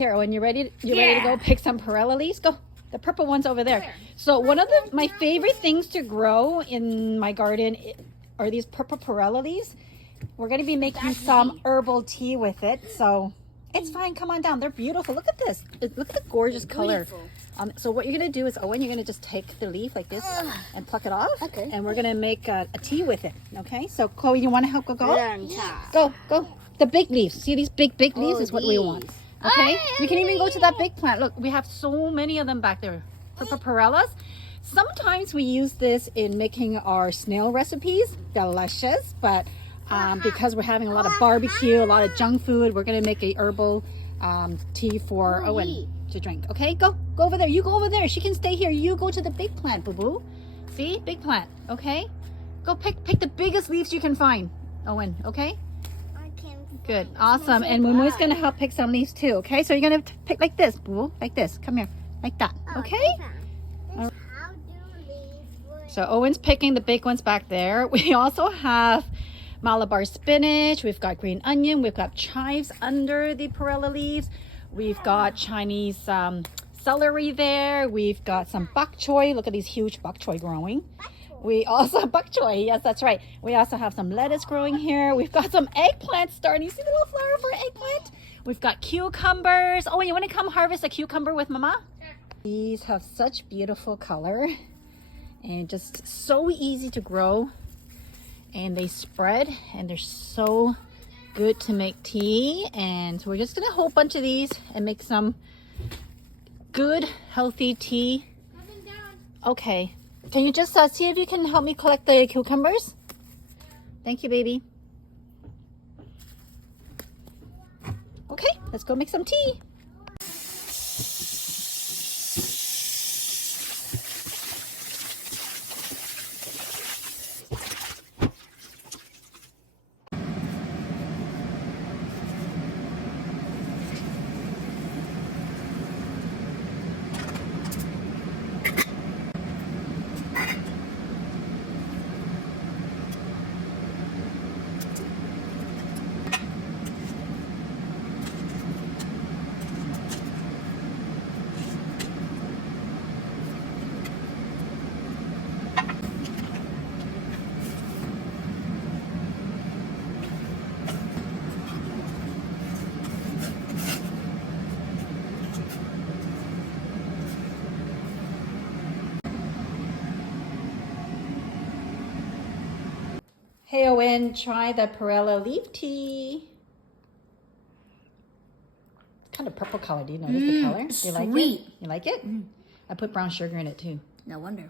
Here, Owen, you ready? You ready to go pick some Perilla leaves? Go. The purple one's over there. So one of my favorite things to grow in my garden are these purple Perilla leaves. We're going to be making some herbal tea with it. So it's fine. Come on down. They're beautiful. Look at this. Look at the gorgeous color. So what you're going to do is, Owen, you're going to just take the leaf like this and pluck it off. Okay. And we're going to make a tea with it. Okay. So Chloe, you want to help go? Go. The big leaves. See these big leaves is what we want. Okay, we can even go to that big plant. Look, we have so many of them back there. Purple Perillas. Sometimes we use this in making our snail recipes. Delicious, but because we're having a lot of barbecue, a lot of junk food, we're gonna make a herbal tea for Owen to drink. Okay, go over there. You go over there. She can stay here. You go to the big plant, boo boo. See, big plant. Okay, go pick the biggest leaves you can find, Owen. Okay. Good, awesome. And Mumu's gonna help pick some leaves too. Okay, so you're gonna pick like this, boo, like this. Come here, like that. Okay. So Owen's picking the big ones back there. We also have Malabar spinach. We've got green onion. We've got chives under the Perilla leaves. We've got Chinese celery there. We've got some bok choy. Look at these huge bok choy growing. We also, bok choy, yes, that's right. We also have some lettuce growing here. We've got some eggplants starting. You see the little flower for eggplant? We've got cucumbers. Oh, you want to come harvest a cucumber with Mama? Sure. These have such beautiful color and just so easy to grow. And they spread and they're so good to make tea. And so we're just going to hold a bunch of these and make some good, healthy tea. Okay. Can you just see if you can help me collect the cucumbers? Thank you, baby. Okay, let's go make some tea. Hey Owen, try the Perilla leaf tea. It's kind of purple color. Do you notice the color? Do you like it? You like it? I put brown sugar in it too. No wonder.